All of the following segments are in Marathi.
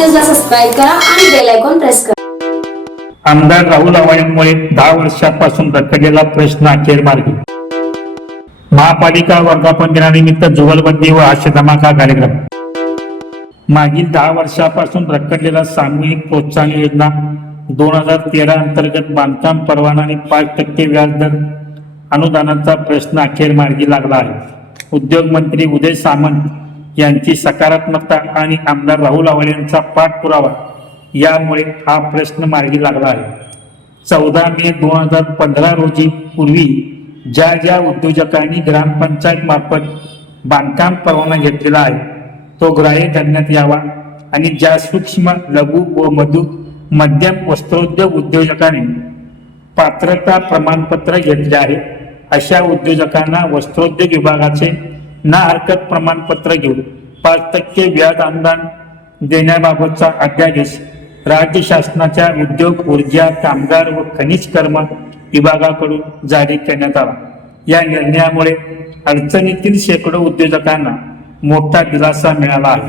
न्यूजला सबस्क्राईब करा आणि बेल आयकॉन प्रेस करा. आमदार राहुल आवाळ्यांमुळे दहा वर्षापासून रखडलेला प्रश्न अखेर मार्गी. महापालिका वर्धापन दिनानिमित्त जुगलबंदी व हास्य धमाका कार्यक्रम. मागील दहा वर्षापासून रखडलेला सामूहिक प्रोत्साहन योजना. दोन हजार तेरा अंतर्गत बांधकाम परवाना आणि पाच टक्के व्याजदर अनुदानाचा प्रश्न अखेर मार्गी लागला आहे. उद्योग मंत्री उदय सामंत यांची सकारात्मकता आणि आमदार राहुल आवाळे यांचा पाठपुरावा यामुळे हा प्रश्न मार्गी लागला आहे. चौदा मे दोन हजार पंधरा रोजी पूर्वी ज्या ज्या उद्योजकांनी ग्रामपंचायत मार्फत बांधकाम परवाना घेतलेला आहे तो ग्राह्य धरण्यात यावा आणि ज्या सूक्ष्म लघु व मधु मध्यम वस्त्रोद्योग उद्योजकांनी पात्रता प्रमाणपत्र घेतले आहे अशा उद्योजकांना वस्त्रोद्योग विभागाचे ना हरकत प्रमाणपत्र घेऊन पाच टक्के व्याज अनुदान देण्याबाबतचा अध्यादेश राज्य शासनाच्या उद्योग ऊर्जा कामगार व खनिज कर्म विभागाकडून जारी करण्यात आला. या निर्णयामुळे अडचणीतील शेकडो उद्योजकांना मोठा दिलासा मिळाला आहे.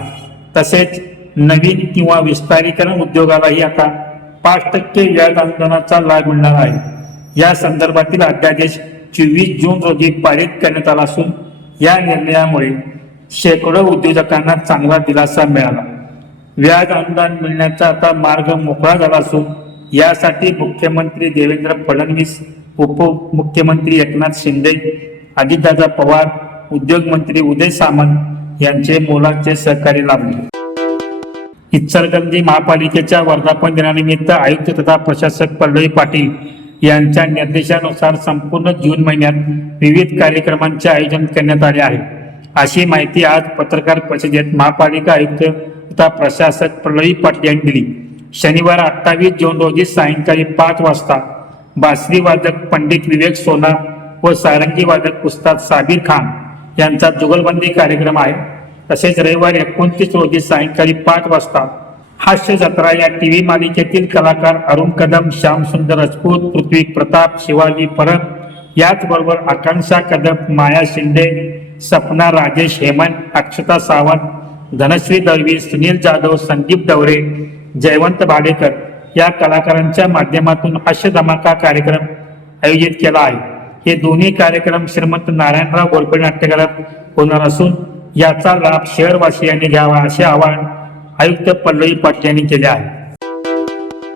तसेच नवीन किंवा विस्तारीकरण उद्योगालाही आता पाच टक्के व्याज अनुदानाचा लाभ मिळणार आहे. या संदर्भातील अध्यादेश चोवीस जून रोजी पारित करण्यात आला असून या निर्णयामुळे शेकडो उद्योजकांना चांगला दिलासा मिळाला. व्याज अनुदान मिळण्याचा आता मार्ग मोकळा झाला असून यासाठी मुख्यमंत्री देवेंद्र फडणवीस उपमुख्यमंत्री एकनाथ शिंदे अजितदादा पवार उद्योग मंत्री उदय सामंत यांचे मोलाचे सहकार्य लाभले. इचलकरंजी महापालिकेच्या वर्धापन दिनानिमित्त आयुक्त तथा प्रशासक पल्लवी पाटील यांच्या निर्देशानुसार संपूर्ण जून महिन्यात विविध कार्यक्रमांचे आयोजन करण्यात आले आहे. अशी माहिती आज पत्रकार परिषदेत महापालिका आयुक्त तथा प्रशासक पल्लवी पाटील यांनी दिली. शनिवार अठ्ठावीस जून रोजी सायंकाळी पाच वाजता बासरी वादक पंडित विवेक सोना व सारंगी वादक उस्ताद साबीर खान यांचा जुगलबंदी कार्यक्रम आहे. तसेच रविवारी एकोणतीस रोजी सायंकाळी पाच वाजता हास्य जत्रा या टीव्ही मालिकेतील कलाकार अरुण कदम श्यामसुंदर राजपूत पृथ्वी प्रताप शिवाजी परब याचबरोबर आकांक्षा कदम माया शिंदे सपना राजेश हेमंत अक्षता सावंत धनश्री दळवी सुनील जाधव संदीप डवरे जयवंत भाडेकर या कलाकारांच्या माध्यमातून हास्य धमाका कार्यक्रम आयोजित केला आहे. हे दोन्ही कार्यक्रम श्रीमंत नारायणराव गोरपडे नाट्यगृहात होणार असून याचा लाभ शहरवासियांनी घ्यावा असे आवाहन आयुक्त पल्लवी पाटील यांनी केले आहे.